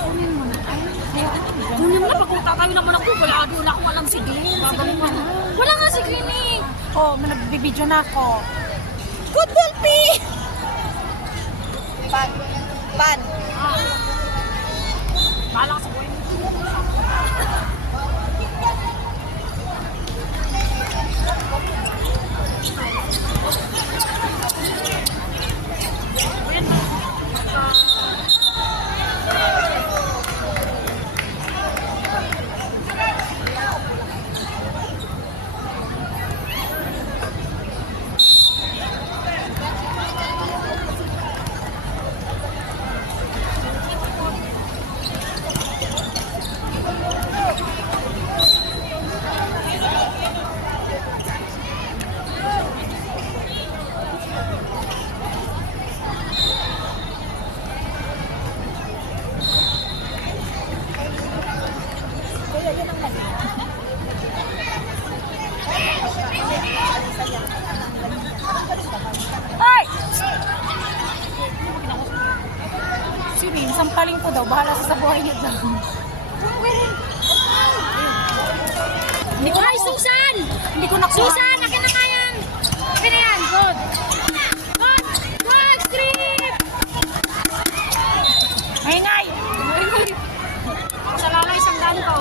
Kunin mo na, pagpunta tayo naman ako. Wala ako walang siglin. Wala nga siglin eh. Oh, nagbibideo na ako. Good Dolphy! Ban. Bahala ka sa buhay mo. Ay! Si Rin, sampaling ko daw. Bahala sa buhay niya dyan. Hindi ko na, Susan! Hindi ko nakuha. Susan, akin na kayan! Akin na yan, good! Good, strip! Maingay! Sa lalay, isang daan ko.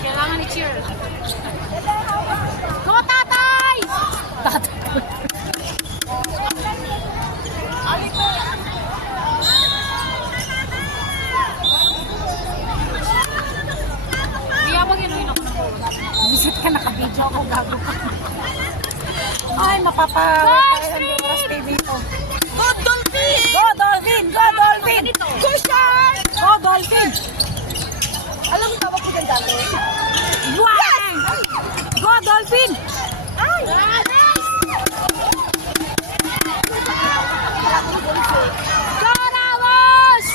Kailangan i-cheer. Go, tatay! Kaya mag-inuin ako ng gold. Visit ka, naka-video ako, gago ka. Ay, mapapawag tayo ng oras TV ito. Go Dolphy! Go, Dolphin! Go, Dolphin! Go Shark! Go, Dolphin! Alam mo tawag ko dyan dati? Wow! Go, Dolphin! Ay! Go, Ramos!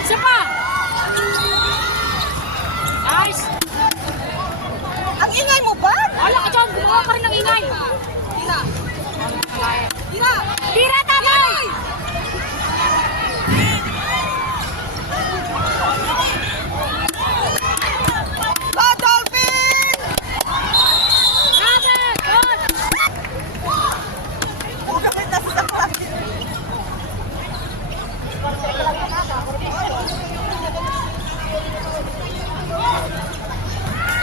Isa pa! Nice! Ang ingay mo ba? Wala ka dyan, gumawa ka rin ng ingay. Tira! Tira! Tira, tatay! Go Dolphin! Grabe! Good! Bakit nasa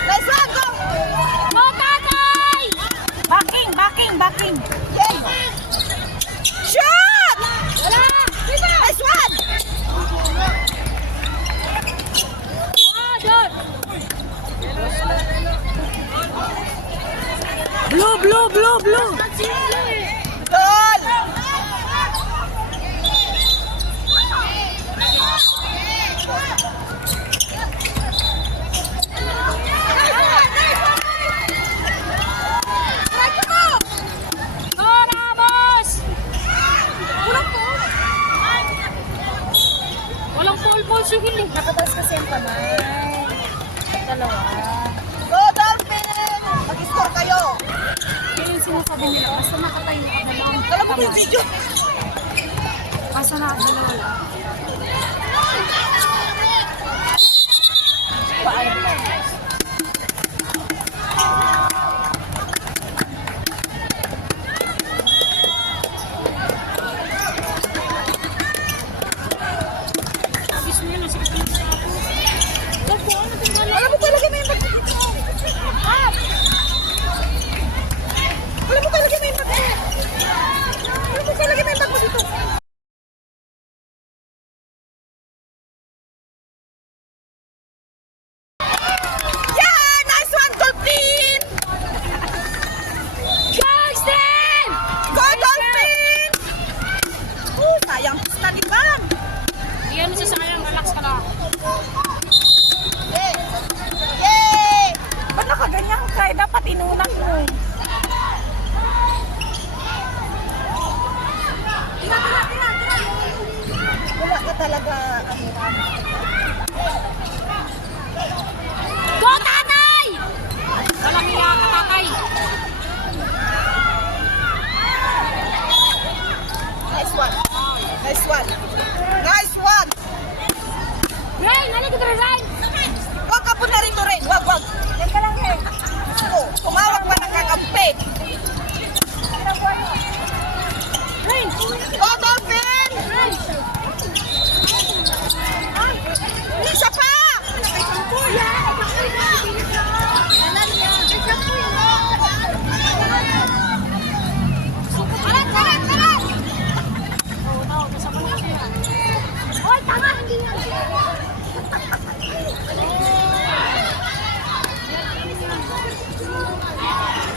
Nice one! Go! Go, tatay! Backing, backing, backing! Yay! Shot! Wala! Nice one! Ah, good! Blue, blue, blue, blue! Goal! Go, Ramos! Walang pole si Hiling. Nakatas kasi ang kamay. Dalawa. Go Dolphin! Mag-score kayo! Yun yung sinasabi nila. Basta nakatayo ka na lang. Alam mo ko yung video? Basta nakadalawa lang. Abis mo yun, nasa kapit sa ako. Alam mo talaga may mag... Ah! Alam mo talaga may mag... Alam mo talaga may mag dito. Yeah! Nice one, Dolphin! Justin! Go, Dolphin! Oh, sayang pista ni Bang. Iyan mo sa sayang, relax ka lang. Yay! Yay! Ba't nakaganyan ka? Dapat inunak mo. Wala ka talaga, ano, Go, tatay! Walang iya ka, tatay. nice Nice one. Nice one. Rain, ano ka Rain? Huwag ka po na rito, Ren. Huwag, huwag. Yan ka lang, Ren. Oh, tumawag pa ng kakampi. Rain! Go, Dolphin! Isa pa! Hoy, tanga! Hindi yan.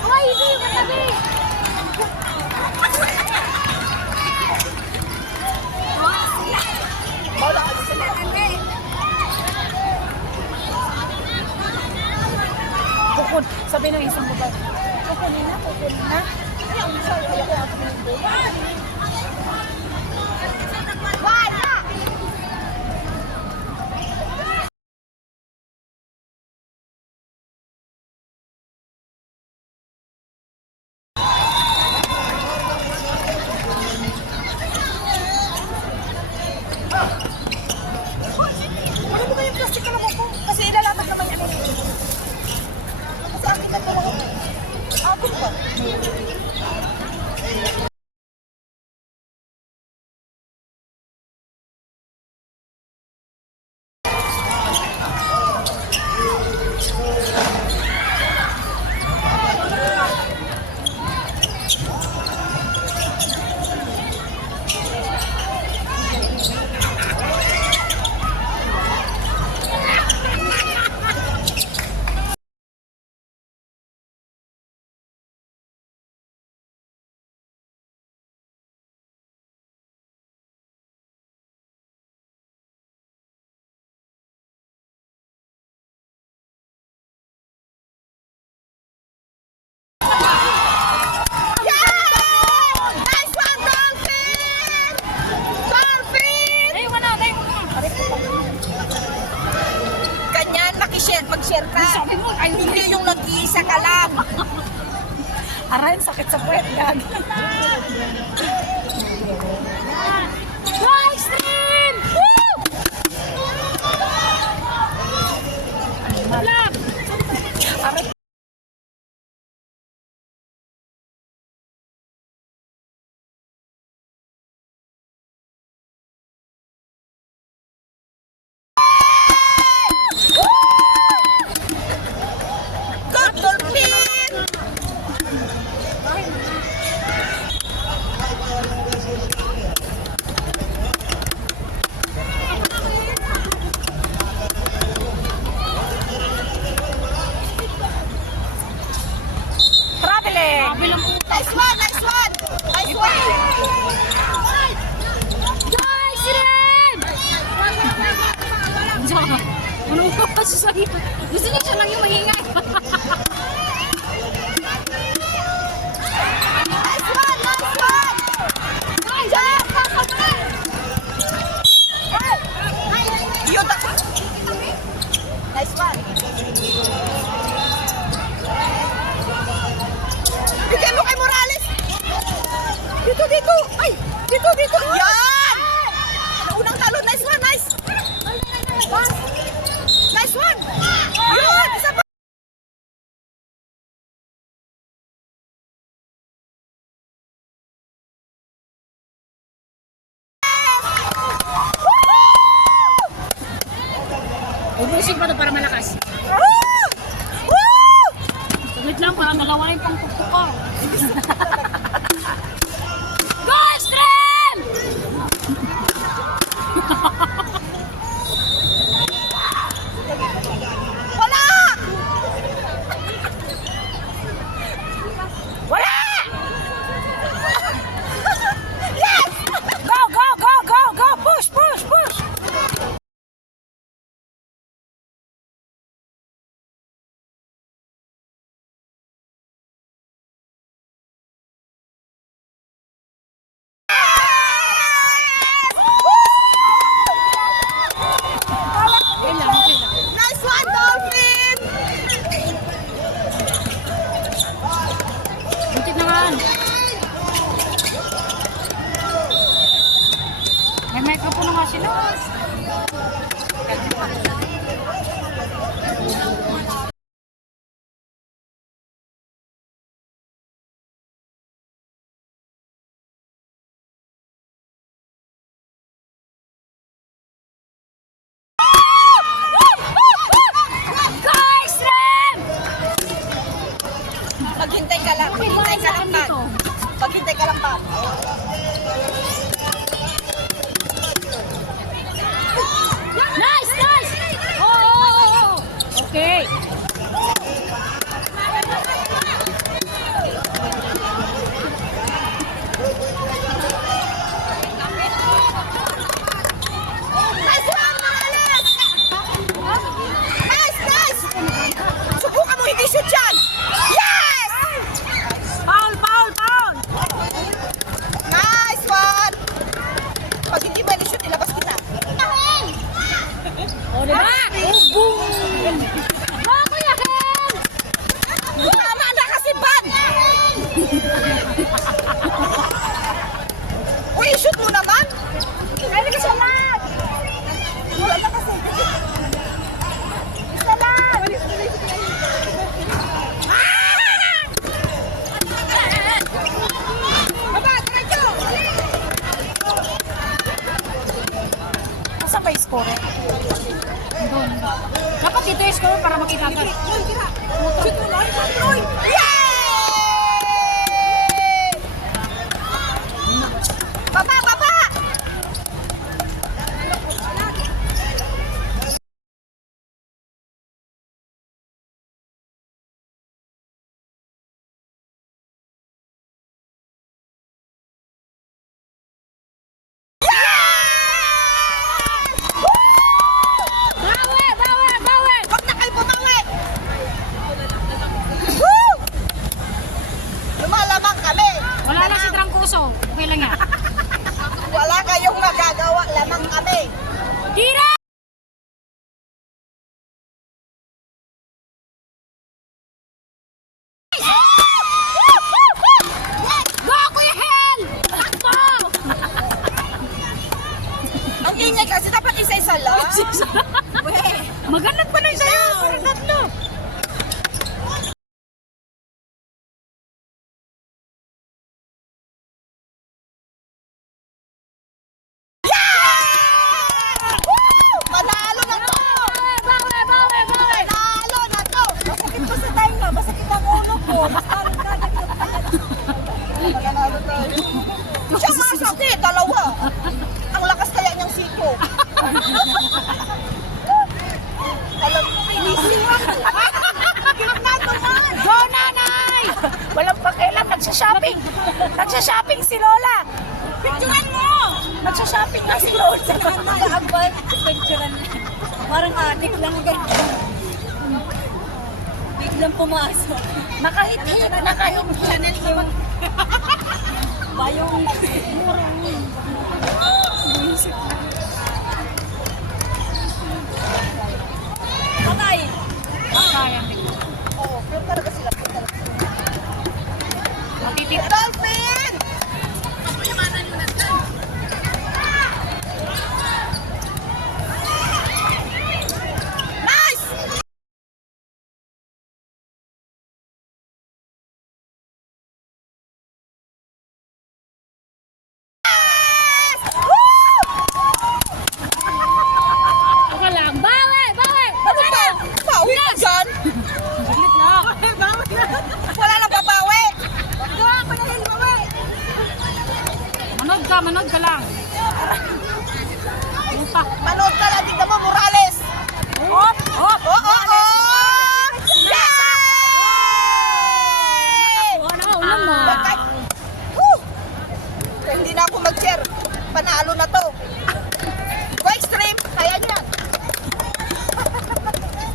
Hoy, hindi yung katabi! Kukun. Sabi ng isang babae. Kukunin na, kukunin na. Ano ba yung plastic na ko? Kasi ilalapat naman yan. Kasi akin na talaga. Akin ba? Nice one, Dolphin! Dolphin! Ay, wala, dahil mo ka. Ganyan, nakishare, mag-share ka. Sabi mo, ay, Hindi yung nag-iisa ka lang. Aray, sakit sa puwet. Gagi. Live stream! Woo! Love! Aray, Good, Dolphin! traveling. Sabi lang po. Nice one, nice one! Nice one! Live stream! Ano ko kasi sa'yo? Gusto niya siya lang yung mahingay. Nice one, nice one! Guys, Yun ako. Nice one. Bigyan mo kay Morales. Dito, dito. Ay, dito, dito. Yan! Unang talo. Nice one, nice. Nice one. Yun, isa pa. ubusin pa to para malakas. Woo! Woo! Wait lang, para nalawain pang tuktok ko. May microphone nga sila. Guys, Rem! Maghintay ka lang. Maghintay ka lang, Pat. Maghintay ka lang, Pat. Nice, nice! Oh. Okay. Nice one, Morales! Nice, nice! Subukan mo, hindi shoot yan! Yes! Foul, foul, foul! Nice one! Pag hindi mo shoot, ilabas kita. Oh, diba? Oh, boom! Oh, Kuya Ken! Tama na kasi, Ban! Uy, shoot mo naman! Ay, hindi ka siya lang! Wala na kasi. Isa lang! Baba, diretso! Saan ba yung score? Doon. Dapat dito yung score para makita ka. Shoot mo na! Yay! Baba, baba! Bawi! Bawi! Bawi! Huwag na kayo bumawi! Woo! Lumalamang kami! Wala lang si Trangkuso. Okay lang yan. Wala kayong magagawa, lamang kami! Tira! Go, Kuya Hel! Takbo! Ang ingay kasi dapat isa-isa lang. Maganda pa na sa'yo. Parang tatlo. Manalo na to! Bawi! Bawi! Bawi! Manalo na to! Masakit ko sa time na, masakit ang ulo ko. Manalo tayo. Siya masakit, dalawa. Ang lakas kaya niyang siko. Alam mo, inisiwan ko. Gitna naman. Go, nanay! Walang pakialam, nagsha-shopping. Nagsha-shopping si Lola. Picturean mo! Nagsha-shopping na si Lola. Nag-abay, picturean mo. Parang adik lang ganyan. Biglang pumasok. Nakahit-hit na kayong Chanel naman. bayong. Patay! Sayang din. Oo, pero talaga sila. Matitit. Dolphin! Nice! Ako lang. Bawi! Bawi! Ano ba? Pauwi ka dyan? Saglit lang. Wala na babawi! Gawa ko na rin babawi! Manood ka lang. Ano pa? Manood ka lang, tignan mo, Morales! Hop! Hop! Oo, oo, oo! Yay! Ano ka? Ulam mo. Bakit? Woo! Hindi na ako mag-share. Panalo na to. Go extreme! Kaya niyan.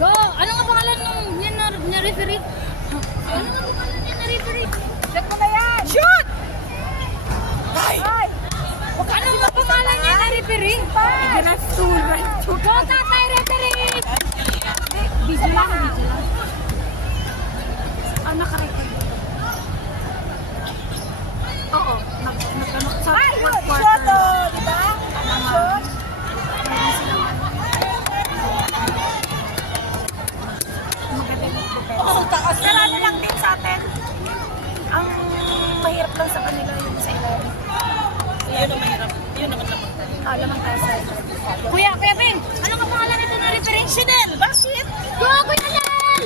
Go! Ano nga pangalan nung yan na referee? Ano nga pangalan yan na referee? Check mo na yan! Shoot! Ay! Ano nga pangalan yan na referee? Left to right to. Go, tatay referee! Video lang, video lang. Ah, nakarecord. Oo. Nag-ano sa Ay, yun! fourth Shot, quarter. oh! Diba? Shot! Pero ano lang din sa atin, ang mahirap lang sa kanila yung sa ilalim. Yun ang mahirap. Yun naman naman. Lamang tayo sa Kuya Beng, ano ka pangalan nito na reference? Chanel, bakit? Gago na yan!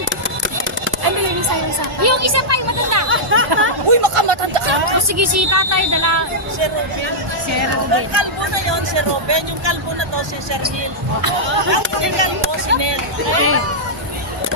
ano yun yung isa? Yung isa pa, yung matanda. Uy, makamatanda ka. O sige, si tatay, dala. Si Ruben. Si Yung kalbo na yon si Ruben. Yung kalbo na to, si Sherhil. Ang kalbo, si Nel.